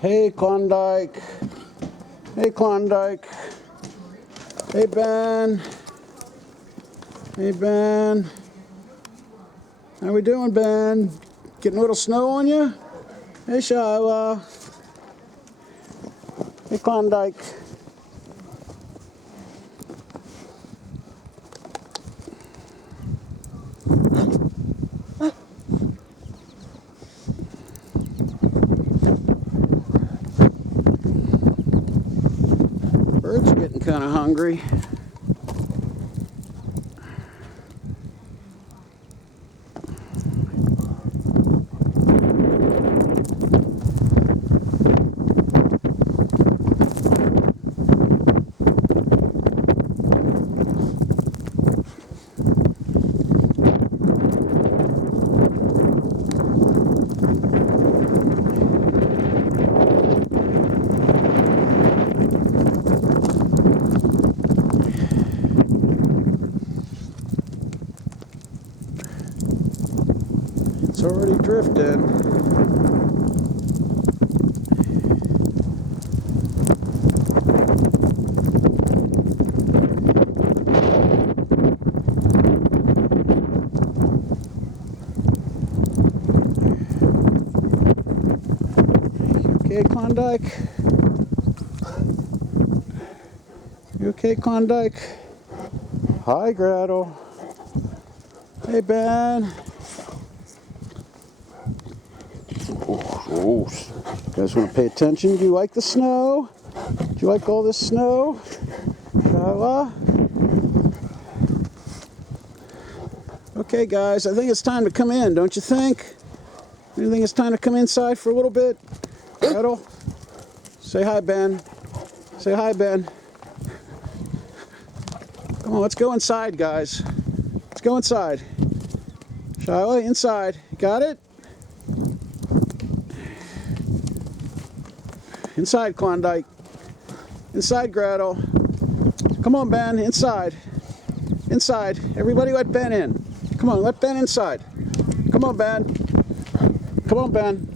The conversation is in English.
Hey, Klondike. Hey, Klondike. Hey, Ben. Hey, Ben. How we doing, Ben? Getting a little snow on you? Hey, Shiloh. Hey, Klondike. Bird's getting kind of hungry. It's already drifting. Okay, Klondike? You okay, Klondike? Hi, Gretel. Hey, Ben. Oh, you guys want to pay attention? Do you like the snow? Do you like all this snow? Shyla? Okay, guys, I think it's time to come in, don't you think? You think it's time to come inside for a little bit? Gretel? Say hi, Ben. Say hi, Ben. Come on, let's go inside, guys. Let's go inside. Shyla, inside. You got it? Inside, Klondike. Inside, Gretel. Come on, Ben. Inside. Inside. Everybody let Ben in. Come on, let Ben inside. Come on, Ben. Come on, Ben.